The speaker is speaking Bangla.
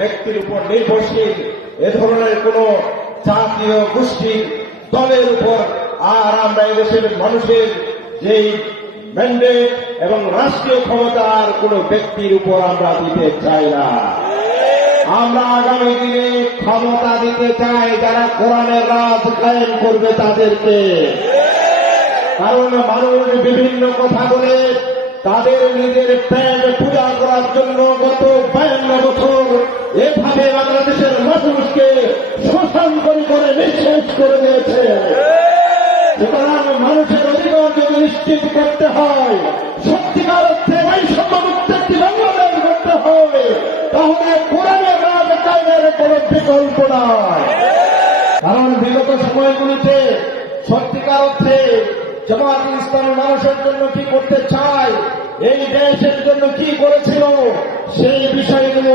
ব্যক্তির উপর নির্ভরশীল এ ধরনের কোন জাতীয় গোষ্ঠীর দলের উপর আর আমরা এদেশের মানুষের যেই ম্যান্ডেট এবং রাষ্ট্রীয় ক্ষমতার কোন ব্যক্তির উপর আমরা দিতে চাই না। আমরা আগামী দিনে ক্ষমতা দিতে চাই যারা কোরআনের রাজ কায়েম করবে তাদেরকে। কারণ মানুষ বিভিন্ন কথা বলে তাদের নিজের প্যান পূজা করার জন্য গত 52 বছর এভাবে বাংলাদেশের মানুষকে শোষণ করে নিঃশেষ করে দিয়েছে। সুতরাং মানুষের অধিকার যদি নিশ্চিত করতে হয়, সত্যিকার অর্থে বৈষম্যমুক্ত একটি বাংলাদেশ করতে হবে, তাহলে কোরআনের রাজ কায়েমের কোন বিকল্প নয়। কারণ বিগত সময়গুলিতে সত্যিকার অর্থে জামাত ইসলামী মানুষের জন্য কি করতে চায়, এই দেশের জন্য কি করেছিল, সেই বিষয়গুলো